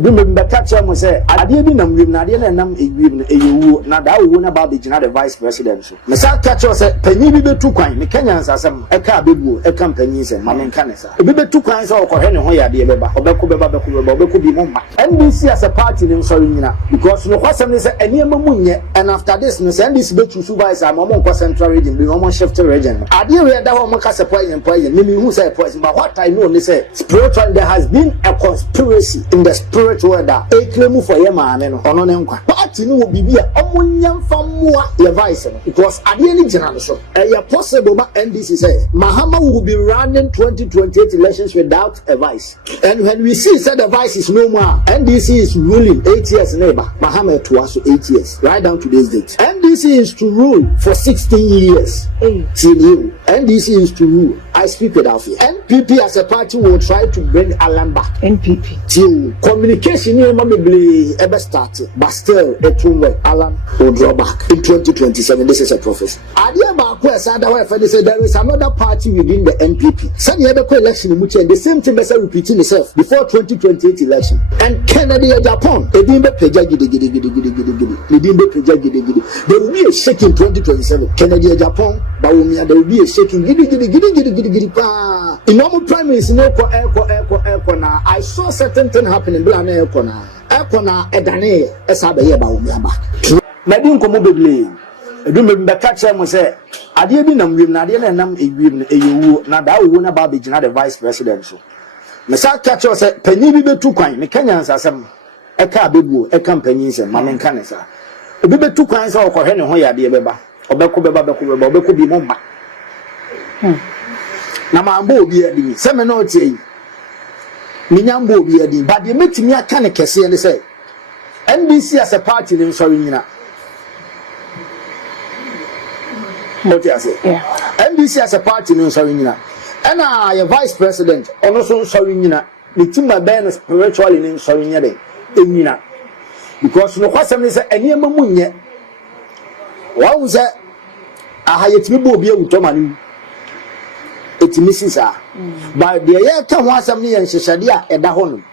do me catch him say I didn't know him na dey nam egwim eyewu na da wo na ba be gina the vice president so me say catch us say panyi bi betu kwan me Kenyans asem e ka bebu e kan panyi say ma men kan say bi betu kwan say okohwe ne ho ya de beba obeko bi mumma NDC as a party nim sorry nyina because no kwasem ne say eniema munye and after this no say NDC betu supervisor ma mo central region bi mo shift region ade we da ho mo ka say poison me who say poison but what I know they say spiritual there has been a conspiracy in the spiritual that a claim for your man no ono ne nkwa party no bibi a omunyam fammoa your vice no because ade ni general so e possible ma NDC say Mahama will be running 2028 elections without a vice and when we see say the vice is no more NDC is ruling 8 years neighbor Mahama to us 8 years right down to this date NDC is to rule for 16 years till you NDC is to rule I speak without fear NPP as a party will try to bring Alan back NPP till communication here maybe ever started but still it will work Alan will draw back in 2027 this is a prophecy there is another party within the NPP send the election in the same thing as repeating itself before 2028 election and Kennedy Japan they will be a shake in 2027 Kennedy Japan but there will be a shaking in normal prime minister now I saw certain thing happening Ekona edane esabe ye ba omiaba medi nkomo beble edu me be catch am say ade bi nam wiem na ade na nam egwiem eyewu na da wo na ba be gina the vice president so me sa catch say panyi bi betu kwan me Kenyans asem e ka bebu e kan panyi se ma men kan sa obi betu kwan say okohwe ne ho ya de beba obeko bi mumma na ma mbo obi adi se me no tie minyambo obi adi but the metimi aka ne kese ne say NDC as a party nim sorry nyina what you say NDC as a party nim sorry nyina and your vice president ono so sorry nyina the team ben spiritually nim sorry nyina nyina because no kwasem ne say eniema munye wa unse ahayetimi bo obi awutomani it misses her but the year can want something and Shadia at the home.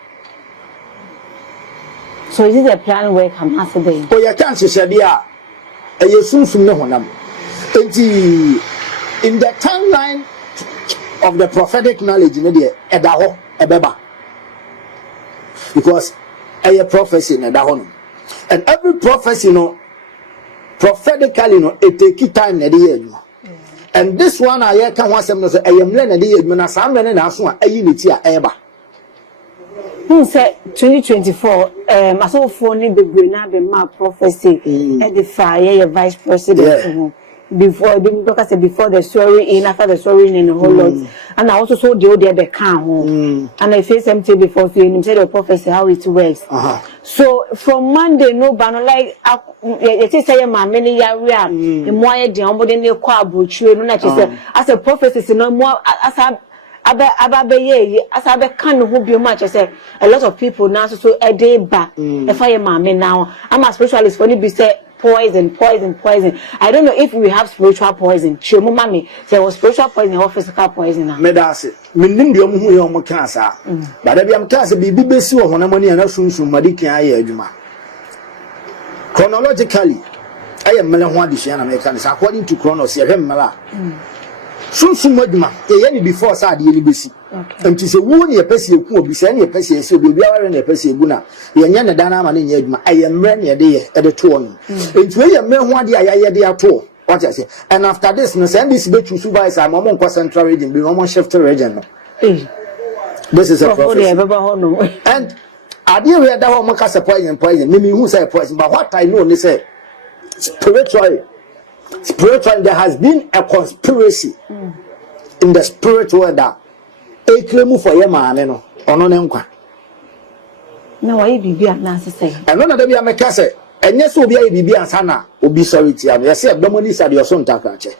So is it a plan where come after day? Oh, you can't Shadia a year soon from no one. In the timeline of the prophetic knowledge in the at the home, a beba because a prophecy in the home and every prophecy, prophetically, it take time at the year. And this one I can want some say I am learning the administration na so ayiniti a eba. Who said 2024 asofo ni bebre na be ma prophecy e the fire vice president before the swearing in after the swearing in the whole lot and I also saw the can and I face empty before so you said the prophecy how it works. So from Monday no ban like you say my many area the more the ombode ne kwa abrochue no na say as a prophecy no more as ababe kan ho bi ma say a lot of people now so a day back if I am now I'm a spiritualist for be say poison. I don't know if we have spiritual poison. Shemu mami, there was spiritual poison or physical poison. Me da se. Me nim de omo hu ye omo kan sa. Ba da bia me kan se bibi besi wo honam ne na sunsun madi kan aye adwuma. Chronologically, I am mele ho adehia na me kan sa according to chronos ye hwem mela. Sunsun madwuma ye ni before sa de ni besi. Enti se wo ne ye pese eku obi se ne ye pese se obi aware ne ye pese egu na ye nya ne dana ma ne nya adwuma aye mre ne ye de ye de to no enti we ye mre ho ade aye de ato what I say and after this no send this be to supervisor am mo nko central region be mo shift region no this is a prophecy and ade we da ho mo ka say poison me who say poison but what I know they say spiritually there has been a conspiracy in the spiritual that a claim for your man no ono ne nkwa na why bibia na say and no na be ameka say enye so obi ayi bibia ansa na obi sorry tia no say domoni sa de so ntaka che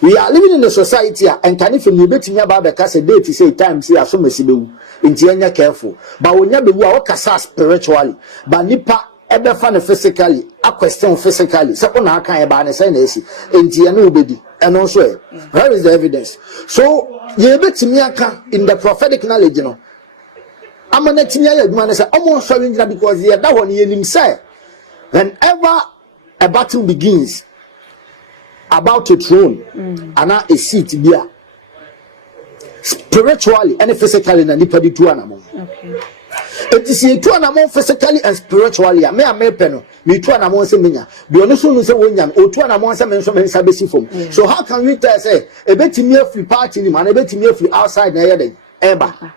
we are living in a society and can if you betimi aba be ka say date say time say aso mesi bewu nti enya careful but wonya bewu a okasa spiritually but nipa ebe fa physically a question physically say ona aka e ba ne say na esi nti ena obedi and also where is the evidence so ye betimi aka in the prophetic knowledge no amanetimi aye adwuma ne say omo hware ngira because ye da ho ne yenim say whenever a battle begins about a throne and a seat there spiritually and physically na nipa di tu anamon. Okay. It is you tu anamon physically and spiritually. Me peno. Me tu anamon se menya. Bi ono so no se wonyam. O tu anamon se menso mensa besi fom. So how can we tell say e betimi afri party ni man e betimi afri outside na yeden eba.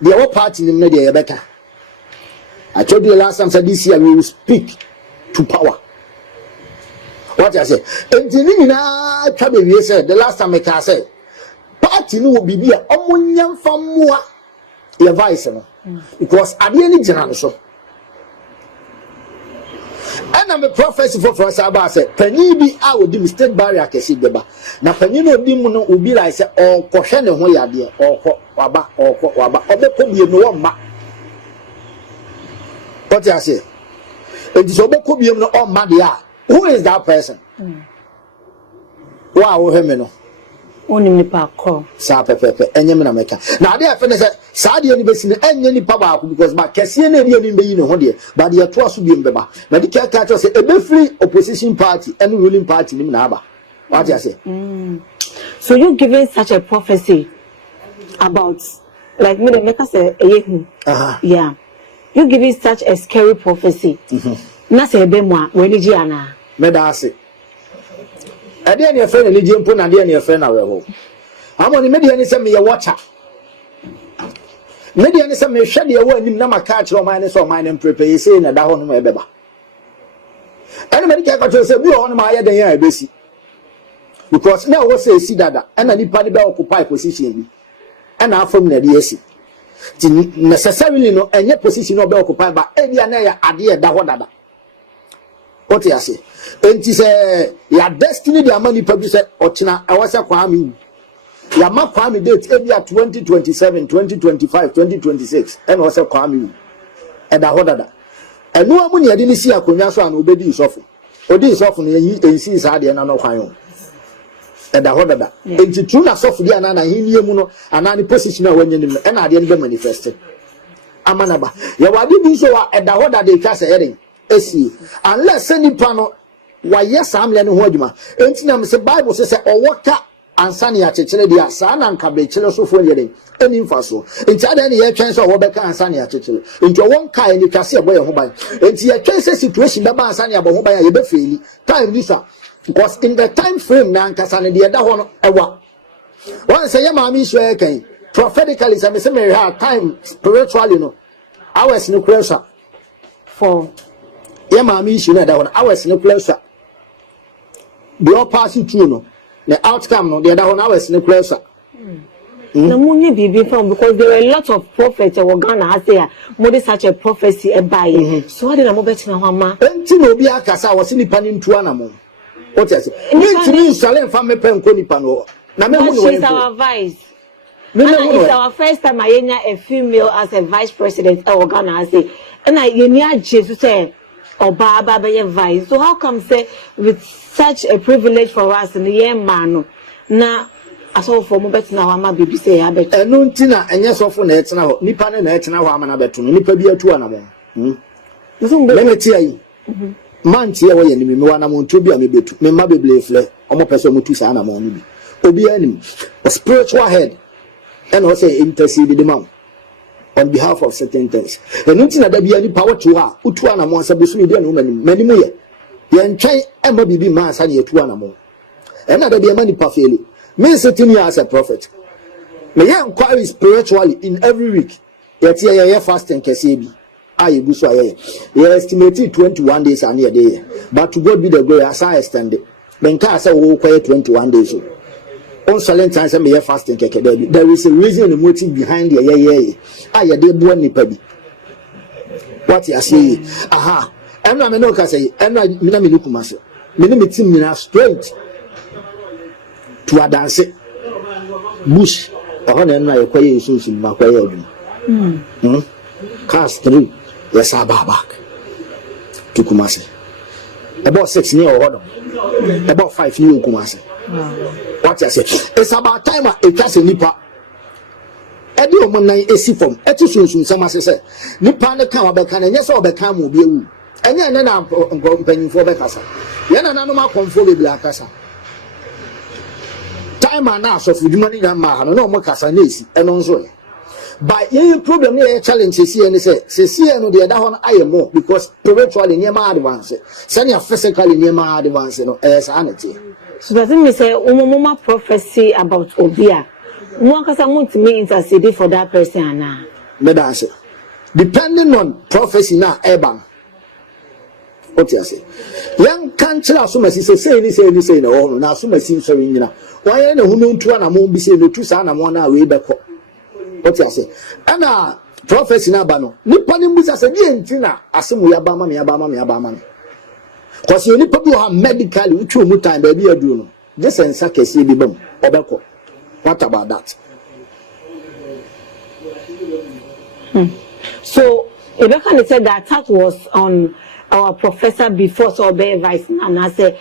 The whole party ni na dey ebeka. I told you the last time said this year we will speak to power. What I say? And the said the last time I can say party no will be a omunyam famua your vice because at the end general so. And I'm a prophecy for Sabah say penny be out the mistake barrier kesi deba. Na penny no di mu no obi like say o kohwe ne ho yade o waba obepo bi no ma. What I say? It is obeko bi no o ma de. Who is that person? Wow, him only me pa call. Sa pepe enyem na meka. Na dey afa ne say sa de ni besi ne enye ni pa ba because ba kese na dey ni be yi ne ho de ba de to aso bi mbeba. Na de ka ka say e be free opposition party and ruling party ni na aba. What you say? So you giving such a prophecy about like me make us say yeah. You giving such a scary prophecy. Na say be mo we ni ji ana. Me da ase. Ade na ye friend ni ji mpo na de na ye friend na we ho. Amoni me de ni say me ye watcher. Me de ni say me hwe de wo anim na maka kire o man ni so o man ni prepare say na da ho no me beba. Ene me de ka kire say bi ho no ma ye den ya ebesi. Because now we say see dada and na nipa ni be occupy position bi. And afom na de yesi. Necessarily no enye position no be occupy ba e bia na ya ade e da ho dada. What you say? And say your destiny the amani publish say ochina I was a kwami. Ya ma kwami date e bia 2027, 2025, 2026 and was a kwami. And da ho dada. And no amu ne yade ni si akonwa so an obedi isofo. Odi isofo no yi ensi sa de na no kwan yo. And da ho dada. Enti true na sofo dia na hinnie mu no ana ni position a wanye nim e na ade ni be manifest. Amanaba. Ya wadi bi so wa e da ho dada e twa se yere. Esi unless any pano why yes am le no ho adwuma entina me se bible say owoka ansa ne ya chechele dia sa na nka be chele so fo yede eni mfa so enti ada ne ye twen so wo beka ansa ne ya chechele enti won kai ni twase ebo ye ho ban enti ye twen se situation be ba ansa ne abo ho ban ye be faili time this because in the time frame na anka ne de da ho no ewa one say ye ma mi Sh0ck kan prophetically say me say me ha time spiritually no hours no closer for ye mama issue na da one hours no closer the all passing through no the outcome no the other one hours no closer no money bibi from because there were a lot of prophets were Ghana has say more such a prophecy e buy so what did am bet na ho ma enti no obi akasa was nipa ni ntu anamo what you say me timi Salem fa me pen ko nipa no na me hu no she's our vice it's our first time ayenya a female as a vice president of Ghana has say and I you near Jesus say Oba Baba vice. So how come say with such a privilege for us in the year man na aso for mo bet na wa ma bibi say ya bet eno ntina enye sofo na etena ho nipa ne na etena ho ama na beto no nipa bi atu anamo me meti ayi man tie wo ye ni me wa na mo nto bi a me betu me ma beble fle omo pese mo tu sa na mo no bi obi anim a spiritual head and also intercede the man on behalf of certain things. And nothing that be any power to her, Utuana Monsa Busu, many more. The entire Emma be mass and yet one more. And not be a money perfectly. Me sitting here as a prophet. May I inquire spiritually in every week. Yet ye fasting Kasebi. I Busway. Ye estimated 21 days and a day. But to God be the glory as I stand it. Ben Casa will quiet 21 days. On silent times and me fasting keke there is a reason and motive behind the yeah de bo ni pabi what you say aha and I no ka say and I me na me look maso me ni metim ni straight to a dance bush on na ye kwaye so ma kwaye adum cast 3 yes back to Kumasi about 6 near or about 5 near Kumasi. What I say? It's about time it has a nipa. Edi omonan esi fom. Eti sunsun sama se nipa ne kan obeka na nyese obeka mu bi ewu. Enye ne na mpanyimfo obekasa. Ye na nanom akonfo bebla akasa. Time na asofu dwuma ni nyama ha no omo kasa na esi eno nso e. But ye problem ye challenge esi ene se no de da ho no ayemo because spiritually nyama advance. Sanya physically nyama advance no sa anete. So does it mean say umuma prophecy about Obia? One kasa want to me intercede for that person ana. Me da say. Depending on prophecy na eban. What you say? Young can't tell us so much. Say na oh na so much so nyina. Why na hu no ntu na mo bi say no tu sa na mo na we be ko. What you say? Ana prophecy na ba no. Nipa ni musa say die nti na asemu ya ba ma me. Because you nipa bi ha medically utu mu time baby adu no. Just ensa kese bi bam obeko. What about that? So Rebecca said the attack was on our professor before so obey vice and I say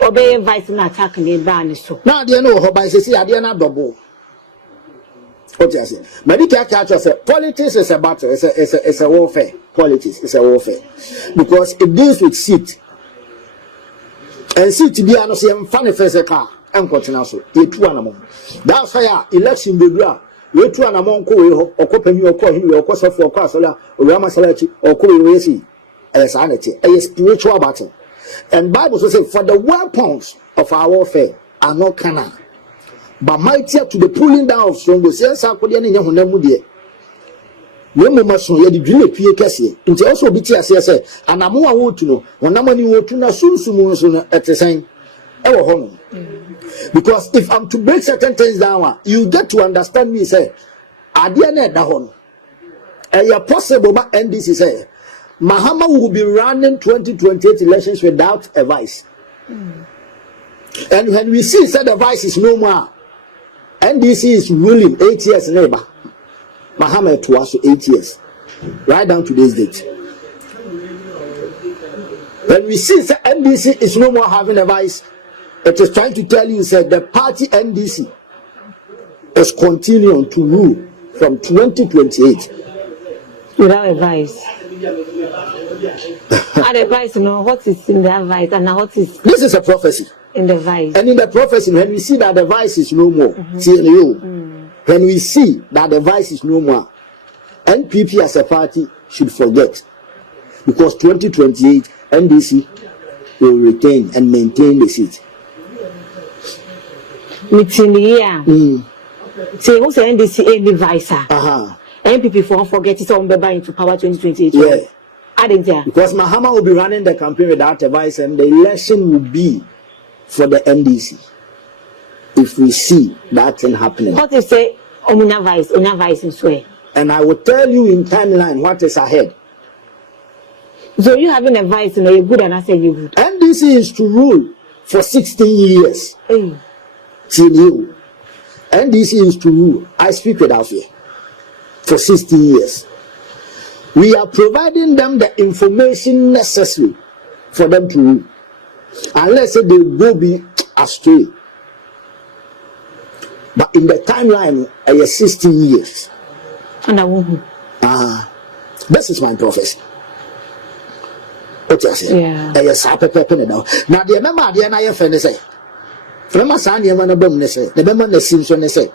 obey vice and attack the ban so. Now they know how by say I na double. What you say? Medical culture say politics is a battle, it's a warfare. Politics is a warfare. Because it deals with seat. And seat be no say funny face car and continue so. E two anamon. That's why election be do. We two anamon ko we ho okopani okọ hin we okosofo okọ asola owama salachi okọ we si sanity a spiritual battle. And Bible says for the weapons of our warfare are not carnal but mightier to the pulling down of strongholds. Yes, I could any young de. No more so ye the dream pie kese. Nti also bi ti ase say anamo a wotu no wonamani wotu na sunsumu so no etesen e wo ho no. Because if I'm to break certain things down, you get to understand me say ade na da ho no. E possible but NDC say Mahama will be running 2028 elections without a vice. And when we see that the vice is no more, NDC is ruling 8 years neighbor. Mahama to us 8 years. Right down to this date. When we see that NDC is no more having a vice, it is trying to tell you that the party NDC is continuing to rule from 2028. Without a vice. And the vice, what is in the vice and what is this is a prophecy in the vice. And in the prophecy, when we see that the vice is no more, when we see that the vice is no more, NPP as a party should forget, because 2028 NDC will retain and maintain the seat. See, who's the NDC any vice? NPP for forget it on by into power 2028. Yeah. I didn't say. Because Mahama will be running the campaign without a vice, and the election will be for the NDC. If we see that thing happening. What you say, Omina vice in swear. And I will tell you in timeline what is ahead. So you having a vice, you're good, and I say you good. NDC is to rule for 16 years. Hey. Till you. NDC is to rule. I speak without fear. For 16 years. We are providing them the information necessary for them to rule. Unless they go be astray. But in the timeline, 16 years. And I won't. This is my prophecy. What you say? Yeah. Now, the remember the NIF and say, remember Sandy man abom ne say, the member the Simpson ne say.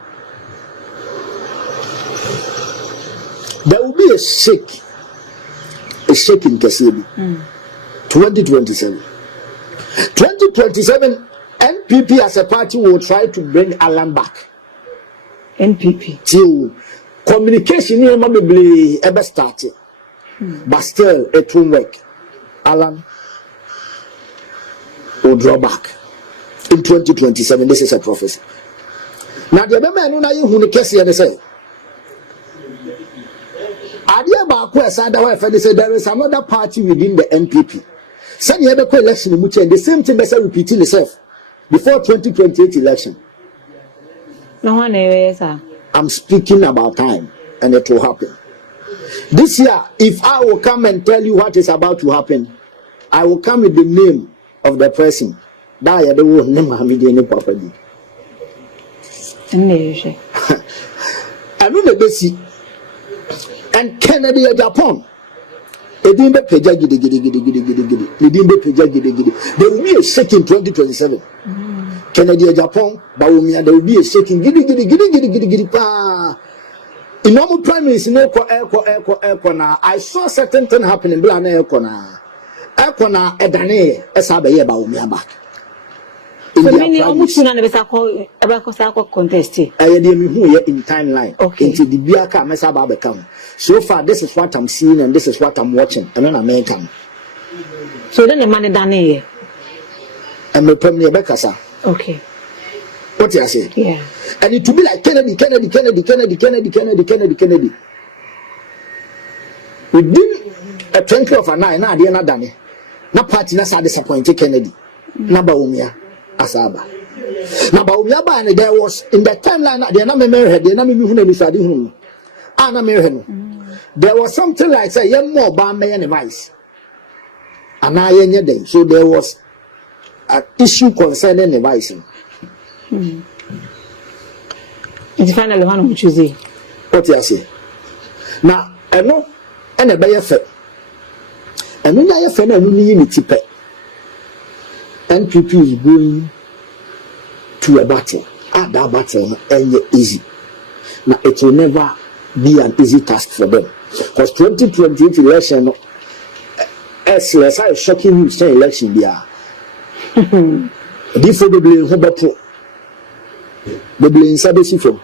There will be a shake in Kasebi. 2027. 2027, NPP as a party will try to bring Alan back. NPP. Till communication here maybe ever started. But still it won't work. Alan will draw back. In 2027, this is a prophecy. Now the other man who the case here say. There is another party within the NPP. Send you have election in the same thing that's repeating itself before 2028 election. No one is. I'm speaking about time, and it will happen. This year, if I will come and tell you what is about to happen, I will come with the name of the person. That the word name any property. anu na besi and Kennedy Japan edimbe peja gidi edimbe peja gidi there will be a shake in 2027 Kennedy Japan bawumia there will be a shaking gidi pa in normal prime minister no eko na I saw certain thing happening bla na eko na edane esabe ye bawumia back. So many omutuna na besa ko contest. In timeline. Okay. Into the biaka mesa ba become. So far this is what I'm seeing and this is what I'm watching. I'm an American. So then the man done I'm a premier bekasa. Okay. What you say? Yeah. And it to be like Kennedy. Within a 20 of a nine, na dia na dane. Na party na sa disappointed Kennedy. Na ba umia. Asaba. Now, but there was in the timeline, they are not married, they are not married. There was something like say, young more by me and vice. And I day. So there was an issue concerning the vice. It's finally one which is What you say? Now, I know, and a bay effect. And when I have a unity pet. NPP is going to a battle. That battle ain't easy. Now it will never be an easy task for them. Because 2028 election, as let's say shocking news election there. Before the blame Hobato, the blame Sabesifo,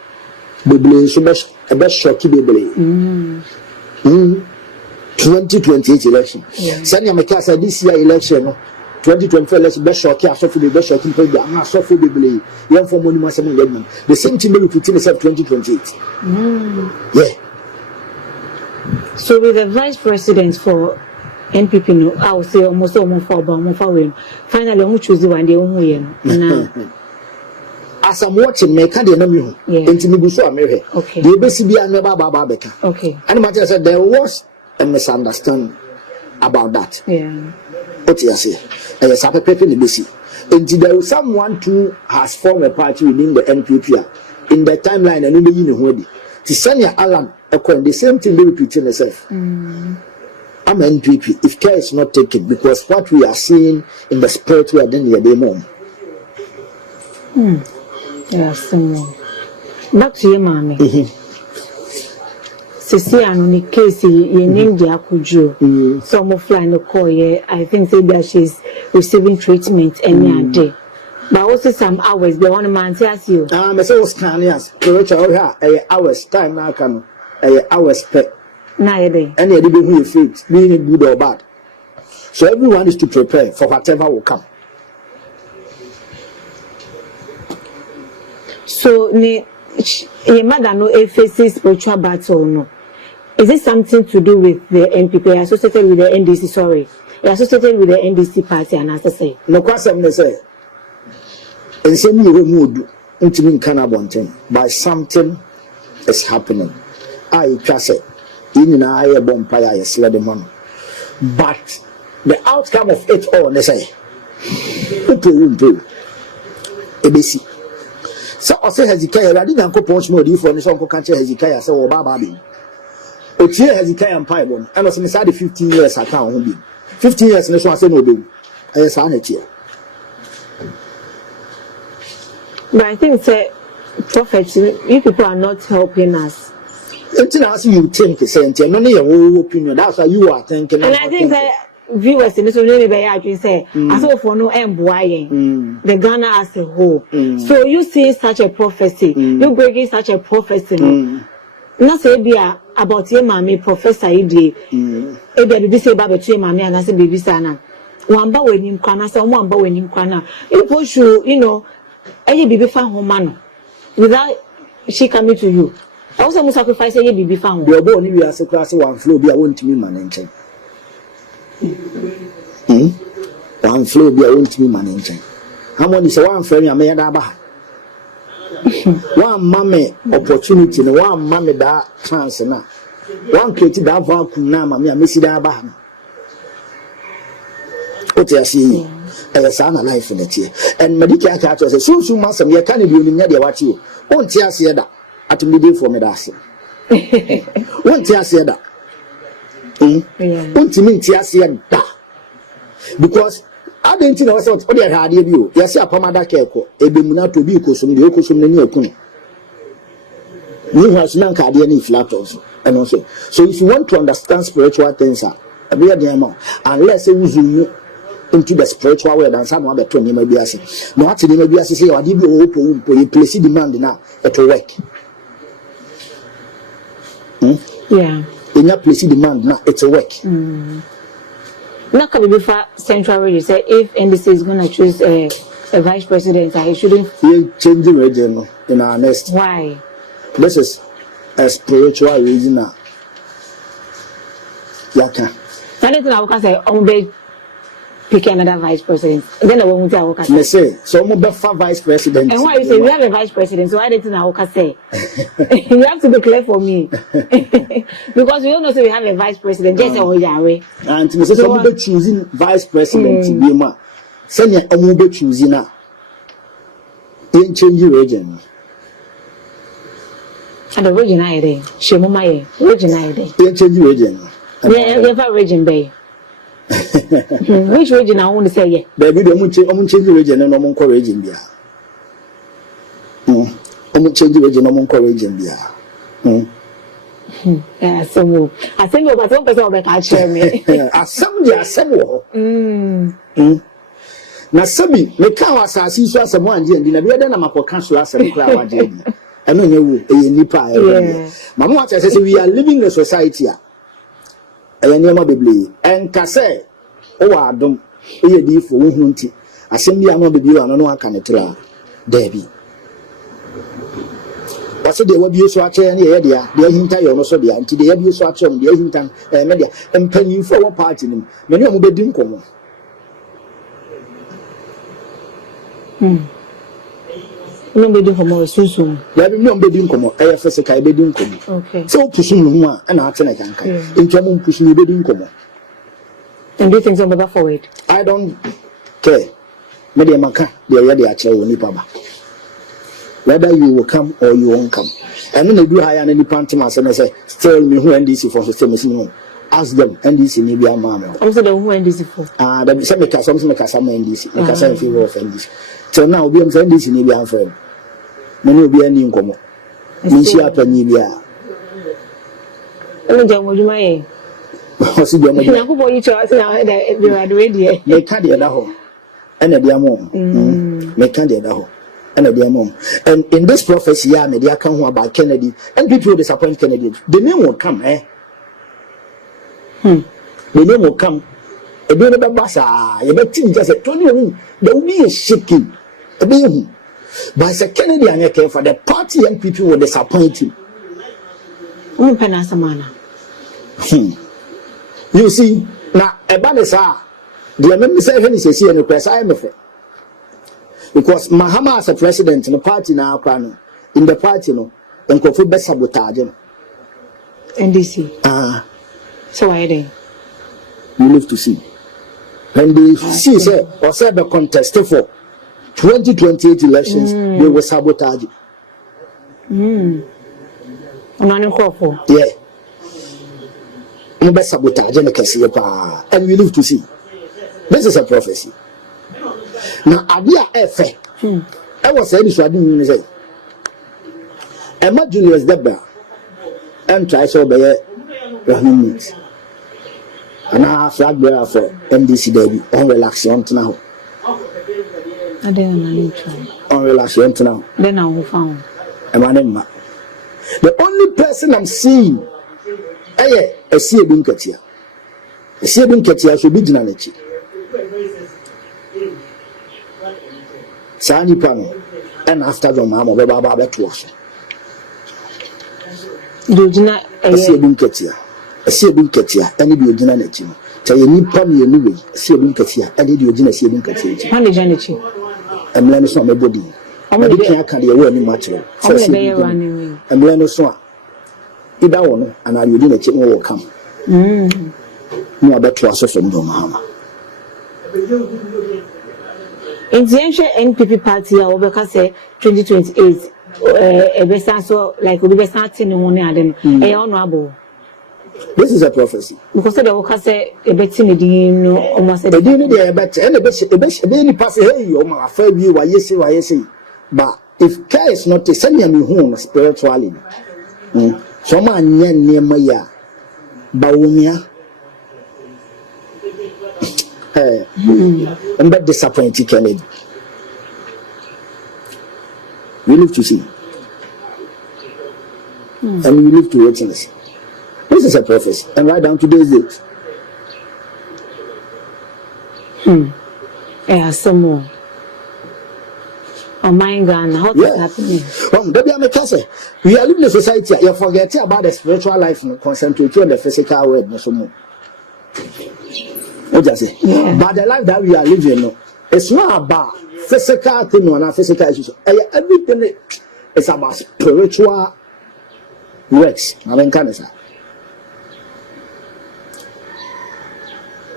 the blame so much about shocking the blame. 2028 election. Sanya Mekasa this year election. 2024 election, best shock, I suffer the best shock, I'm not suffer the blame. Young for money, the same thing will repeat itself 2028. Yeah. So, with the vice president for NPP, no, I will say almost finally, I'm choosing one day. As I'm watching, my candy and you, intimate so America. Okay. The basically are never Babeka. Okay. And Matthias said there was a misunderstanding about that. Yeah. What you say? Yes, I'm preparing the basic. And there is someone who has formed a party within the NPP in the timeline and in the union. To Sanya Alan, the same thing they repeating itself. I'm NPP. If care is not taken, because what we are seeing in the spirit we are doing here, they mom. Yes, back to your mommy. Sisi anoni case ye name the akujo. Some of fly no call ye. I think say that she's receiving treatment any day. But also some hours they want to man say as you. Me say was can yes. We reach out here hours time now come hours per. Na ye dey. Any dey be who you fit, being good or bad. So everyone is to prepare for whatever will come. So your mother no faces spiritual battle no. Is it something to do with the NPP associated with the NDC? Sorry, associated with the NDC party and as I say. No question me say. And say me mood into Canabonten by something is happening. I trust it. In I bompire is let them on. But the outcome of it all, they say, ABC. So I say Hezekiah, I didn't go punch more for this uncle country Hezekiah, so Baba. Otie Hezekiah and Piebon, I was inside the 15 years I can't be. 15 years, and this one I say no do. I saw it here. But I think say prophets, you people are not helping us. Until I see you think the same thing, only your opinion. That's why you are thinking. And I think that viewers in this will really be actually say, as of for no the Ghana as a whole. So you see such a prophecy, you breaking such a prophecy. Not say be about your mommy, Professor Idi. A baby say about your mommy and I say baby sana. One bow when you can, one bow when you can. You push you know, any baby found woman without she coming to you. I also must sacrifice a baby found. Your boy, you are so class one flow, be a won't to me managing. One flow, be a won't to me managing. How many is one friend I made about? One mammy opportunity, one mammy that chance now. One created that vacuum now, mammy, I miss it about. What I see, a son of life in it here. And Medica catches a soon must be a candidate in the what you won't see that at midday for me. Won't you say that? Won't you mean to say that? Because I didn't know what they had you. Yes, a pomada keko, a bimuna to be custom, the ocusum near Kuni. You have none cardian flat also. And also, so if you want to understand spiritual things, a beer demo, unless you zoom into the spiritual world and someone that told me maybe I say, no, actually, maybe I say, I give you open, you place demand now at work. Yeah. In your place demand now, it's a work. Not coming before Central Radio say if NDC is going to choose a vice president, I shouldn't. Change the region in our next. Why? This is a spiritual reason now. Yaka. Anything I can say, pick another vice president. Then I won't tell what I say. So, I'm vice president. And why you say we have a vice president? So, I didn't know what I say. You have to be clear for me. Because we don't know so we have a vice president. Just say, Yahweh. And to say, somebody choosing vice president to be ma. Send your own choosing now. In change region. And the region I did. Shemoma, region I did. In change region. Yeah, you have a region bay. Which region I want to say, yeah? Baby, don't change the region and no more region. Change the region, no more region. Yeah, so I think about 1% of the culture me. Now, Sabi, make our sassy so as a one, and the other than a council as a crowd. I know you, a nipa. Mamma says we are living in a society. I never believe. And Casse, oh, I don't, a deal for Hunty. Assembly, I know the view, and no one can tell Debbie. What's the way you swatch any idea? The hinter, you know, so the anti the abuse swatch on the hinter, media, and penny for one party. Many of them didn't come. Nobody for more soon. There be no bedroom come. I first a bedroom come. Okay. So pushing one and I can in German pushing bedroom come. And do things on the forward. I don't care. Media Maka, they are ready at your Nipaba. Whether you will come or you won't come. And then they do hire any pantimas and I say, tell me who NDC for the same. Ask them NDC maybe a mamma. Also, the who NDC for? There be some make some NDC, make some favor of NDC. So now we am NDC maybe a friend. Many will be any income. Miss ya penibia. And then what do I? What's the name? I hope you try to be ready. Make candy at home. And a dear mom. Make candy at home. And a dear mom. And in this prophecy, I media come about Kennedy, and people disappoint Kennedy. The name will come, eh? The name will come. A bit of a bassa, a bit just a 20 room. There will be a shaking. A baby. But as a Kennedy and came for the party and people will disappoint him. You see, now a banesa, the member said when he says here in the press, I am a fair. Because Mahama as a president in the party now, in the party, no, and go for best sabotage. NDC. So I did. You live to see. When they see, say, or say the contest for 2028 elections, they will sabotage it. Yeah. And we live to see. This is a prophecy. Now, Abia Efe, I was saying, so I didn't say, Emma Julius Debra, and try so by Rahim. And I flag bearer for NDC Derby on relaxation now. I didn't know. On relaxation now. Then I will found. The only person I'm seeing, I see a binkatia. A see a binkatia should be Dinanachi. Sani Pano, and after the Mamma Baba to us. Do you not see a binkatia? A see a binkatia, and it be a Dinanachi. Tell you, Pammy anyway, see a binkatia, and it be a Dinanachi. How did Janichi? And Lenus on my body. I'm going to carry away any material. I'm Lenus one. If I want, and I will let you will come. No, bet to us from Domahama. In the ancient NPP party, I will say 2028. so like we be starting in one adam honorable. This is a prophecy. Because the worker say a bit in almost a day, but any pass hey, you my afraid you why you say. But if care is not to send me home spiritually, so man near Maya Baumia. I'm not disappointed, Kennedy. We live to see, and we live to witness. This is a prophecy, and right down to today's date. Yeah, some more. Oh my God, how is happening? We are living in a society. You forget about the spiritual life and concentrate on the physical world. No, so more. What you say? But the life that we are living, it's not about physical thing or not physical issues. Everything is about spiritual works. I mean, can I say?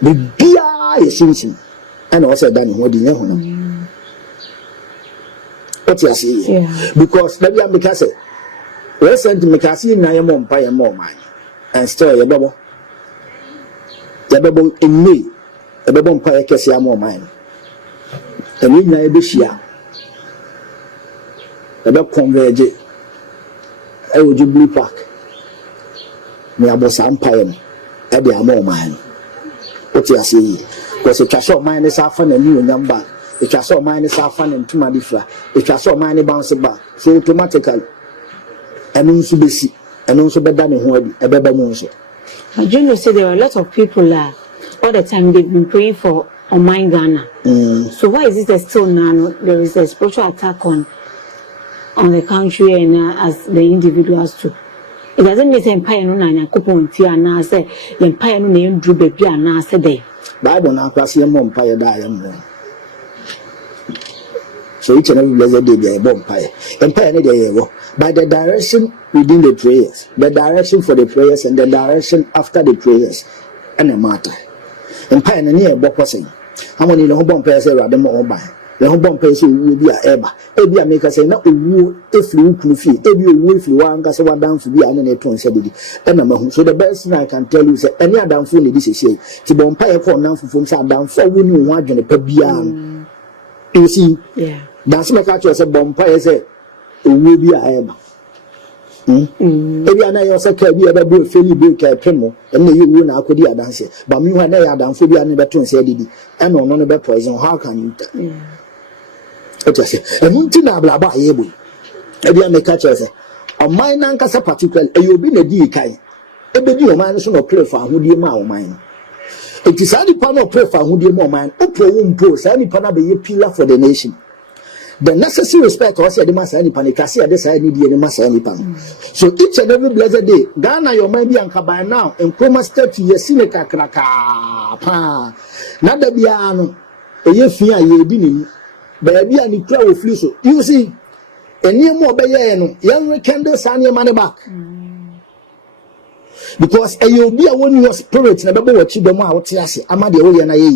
The beer is something, and also done what do you know? What you see? Because maybe I'm because we sent me kasi na your mom pay more money, and still your bubble in me, a bubble pay kasi more money. And we na be share. The bubble converge. I would you blue park. Me abo sampire. I be more money. What you see? Because a cash out mine is half and a new number. A cash out mine is half and two madifra. A cash out mine bounce back. So automatically, and also be see, and also be done in a better monster. But you know, say there are a lot of people all the time they've been praying for on my Ghana. So why is it still now there is a spiritual attack on the country and as the individuals too? It doesn't mean empire no na coupon tia na say empire no na ndru baby na say dey. Bible na kwase em empire da am. So each and every blessed day be a empire. Empire no dey go. By the direction within the prayers, the direction for the prayers and the direction after the prayers and the matter. Empire na near bo person. How many no bomb prayer say radem o ban. The home bomb person will be a eba. Ebi make us say na owu efiri ukunu ebi owu efiri wa nka say wa dan fu bi ane na eton se bidi. And na so the best thing I can tell you say any adam fu na this say ti bomb pie for nan fu say adam fu we ni ho adwene pa bia. You see? Yeah. That's make actually say bomb pie say owu bi a eba. Ebi ana yo say ka bi e ba bo feli bi ka premo and you wu na akodi adanse. But me ho na ya adam fu bi ane beton se didi. And no be poison. How can you tell? What you say? A muntina blaba yebu. Ebi make catch say. O mine na nkasa particular e obi na di kai. Ebe di o mine so no pray for ahudie ma o mine. It is any pan of pray for ahudie ma o mine. Opo wo mpo say any pan be ye pillar for the nation. The necessary respect also the massa any pan kasi ade say any die any massa any pan. So each and every blessed day, Ghana your mind be anka by now in chroma step to ye sineka kraka pa. Na da bia no eye fia ye bi ni baby and the crowd will flee so. You see, and near more by young rekindle Sanya money back. Because a you'll be a one your spirit, never what you don't know what you say. I'm at the way and I